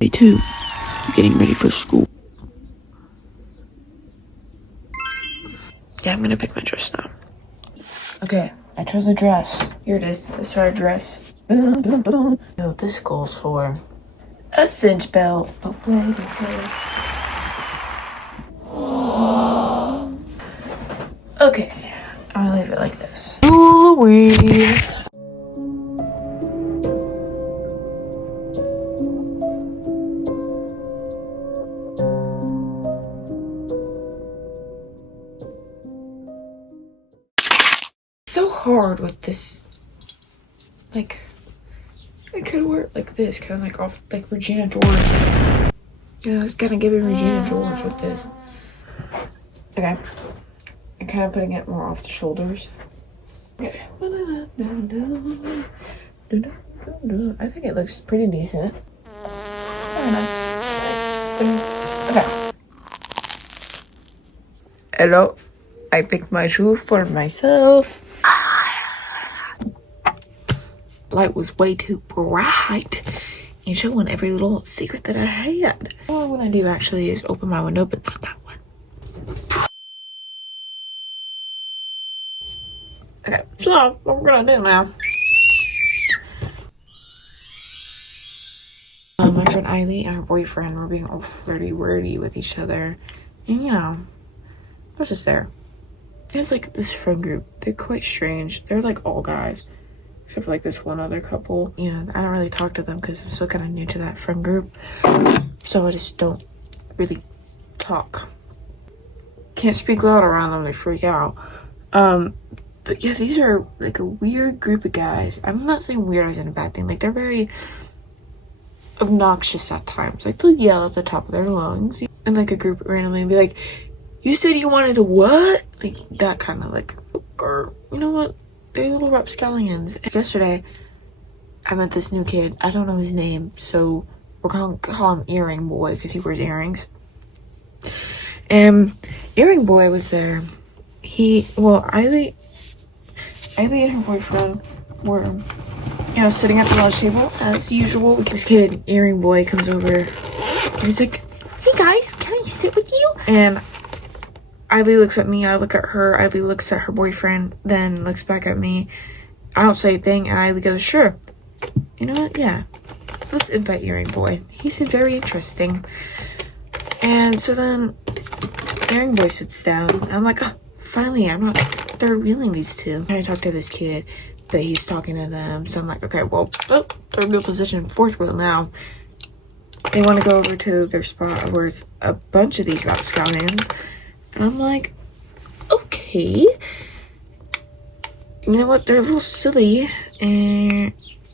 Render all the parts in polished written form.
Day 2. Getting ready for school. Yeah, I'm gonna pick my dress now. Okay, I chose a dress. Here it is. This is our dress. No, this calls for a cinch belt. Oh, okay, I'm gonna leave it like this. Jewelry. So hard with this, like, I could wear it like this, kind of like off, like Regina George. You know, I was kind of giving Regina George with this. Okay, I'm kind of putting it more off the shoulders. Okay, I think it looks pretty decent. Very nice. Okay. Hello, I picked my shoe for myself. Light was way too bright and showing every little secret that I had. All I'm gonna do actually is open my window, but not that one. Okay, so what we're gonna do now. My friend Eileen and her boyfriend were being all flirty-wordy with each other. And you know, I was just there. It's like this friend group, they're quite strange. They're like all guys. Except for like this one other couple. You know, I don't really talk to them because I'm still kind of new to that friend group. So I just don't really talk. Can't speak loud around them, they freak out. But yeah, these are like a weird group of guys. I'm not saying weird as in a bad thing. Like, they're very obnoxious at times. Like, they'll yell at the top of their lungs. And like a group randomly be like, you said you wanted a what? Like, that kind of like, or, you know what? They're little rapscallions. Yesterday, I met this new kid. I don't know his name, so we're gonna call him Earring Boy because he wears earrings. And Earring Boy was there. Eileen and her boyfriend were, you know, sitting at the lunch table as usual. This kid, Earring Boy, comes over and he's like, "Hey guys, can I sit with you?" And Eileen looks at me, I look at her, Eileen looks at her boyfriend, then looks back at me. I don't say a thing, and Eileen goes, "Sure. You know what? Yeah. Let's invite Earring Boy. He seems very interesting." And so then Earring Boy sits down. And I'm like, oh, finally, I'm not third wheeling these two. And I talk to this kid, but he's talking to them. So I'm like, okay, well, third wheel position, fourth wheel now. They want to go over to their spot where it's a bunch of these rapscallions. And I'm like, okay. You know what? They're a little silly and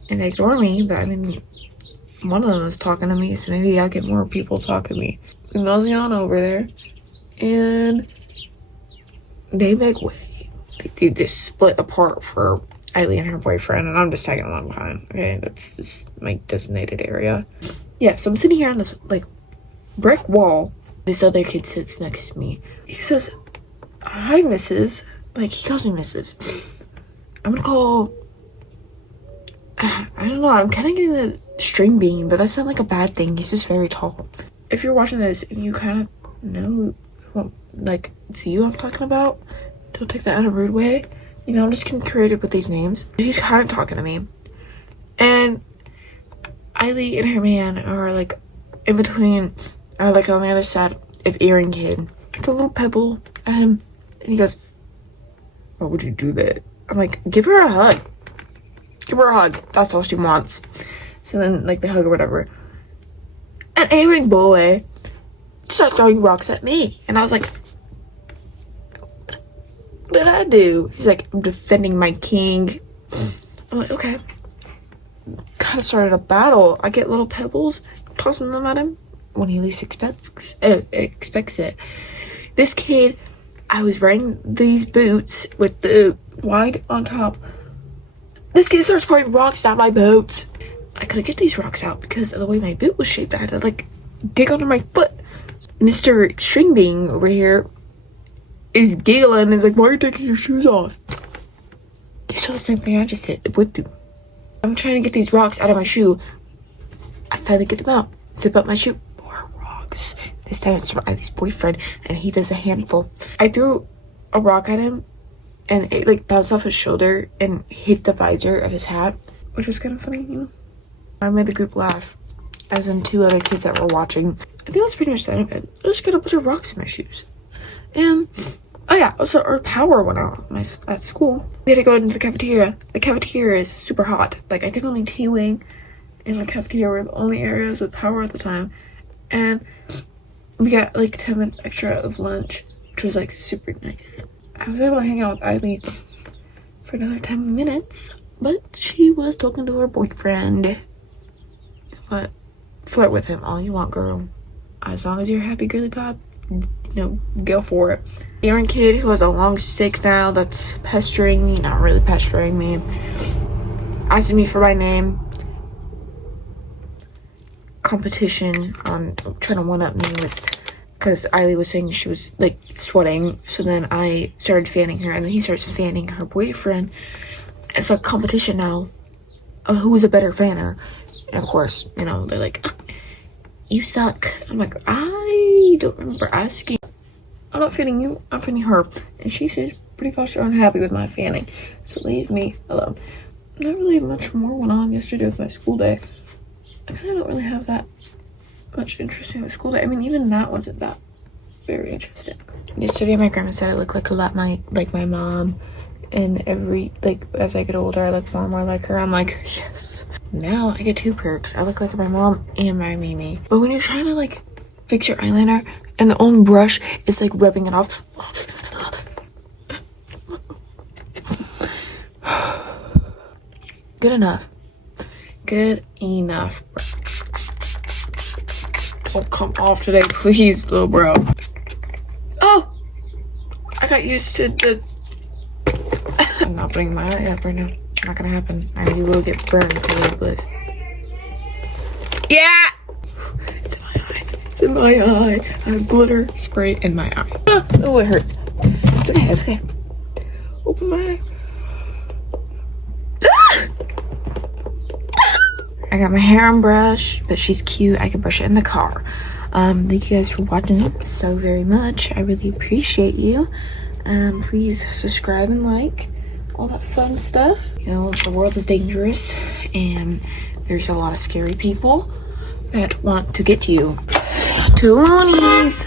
they ignore me, but I mean, one of them is talking to me, so maybe I'll get more people talking to me. We mosey on over there, and they make way. They just split apart for Eileen and her boyfriend, and I'm just tagging along behind. Okay, that's just my designated area. Yeah, so I'm sitting here on this, like, brick wall. This other kid sits next to me. He says, "Hi, Mrs." Like, he calls me Mrs. I'm gonna call, I don't know, I'm kind of getting the string bean, but that's not like a bad thing. He's just very tall. If you're watching this and you kind of know, well, like, it's you I'm talking about, don't take that in a rude way. You know, I'm just getting creative with these names. He's kind of talking to me. And Eileen and her man are, like, in between, like, on the other side of Earring Kid. Like a little pebble at him. And he goes, "Why would you do that?" I'm like, "Give her a hug. Give her a hug. That's all she wants." So then, like, they hug or whatever. And Earring Boy started throwing rocks at me. And I was like, what did I do? He's like, "I'm defending my king." I'm like, okay. Kind of started a battle. I get little pebbles, tossing them at him when he least expects it. This kid, I was wearing these boots with the wide on top. This kid starts throwing rocks at my boots. I couldn't get these rocks out because of the way my boot was shaped. I had to, like, dig under my foot. Mr. String Bean over here is giggling and is like, "Why are you taking your shoes off?" You saw the same thing I just did with you. I'm trying to get these rocks out of my shoe. I finally get them out. zip up my shoe. More rocks. This time it's Riley's boyfriend, and he does a handful. I threw a rock at him, and it like bounced off his shoulder and hit the visor of his hat, which was kind of funny, you know. I made the group laugh, as in 2 other kids that were watching. I think that was pretty much the end of it. I just got a bunch of rocks in my shoes. And, oh yeah, also our power went out at school. We had to go into the cafeteria. The cafeteria is super hot. Like, I think only T-Wing and the cafeteria were the only areas with power at the time. And we got like 10 minutes extra of lunch, which was like super nice. I was able to hang out with Eileen for another 10 minutes, but she was talking to her boyfriend. But flirt with him all you want, girl. As long as you're happy, girly pop, you know, go for it. The errand kid who has a long stick now that's pestering me, not really pestering me, asking me for my name. Competition on trying to one-up me with, because Eileen was saying she was like sweating, so then I started fanning her, and then he starts fanning her boyfriend. It's a competition now of who is a better fanner. And of course, you know, they're like, you suck. I'm like, I don't remember asking. I'm not fanning you, I'm fanning her. And she seems pretty gosh unhappy with my fanning, so leave me alone. Not really much more went on yesterday with my school day. I kind of don't really have that much interest in my school day. I mean, even that wasn't that very interesting. Yesterday, my grandma said I look like a lot like my mom. And as I get older, I look more and more like her. I'm like, yes. Now I get 2 perks. I look like my mom and my Mimi. But when you're trying to like fix your eyeliner and the only brush is like rubbing it off. Good enough. Good enough. Don't come off today, please, little bro. Oh! I got used to the... I'm not putting my eye up right now. Not gonna happen. I will get burned to this. Yeah! It's in my eye. It's in my eye. I have glitter spray in my eye. Oh, it hurts. It's okay. It's okay. Open my eye. I got my hair on brush, but she's cute. I can brush it in the car. Thank you guys for watching so very much. I really appreciate you. Please subscribe and like all that fun stuff. You know, the world is dangerous and there's a lot of scary people that want to get you to the loonies.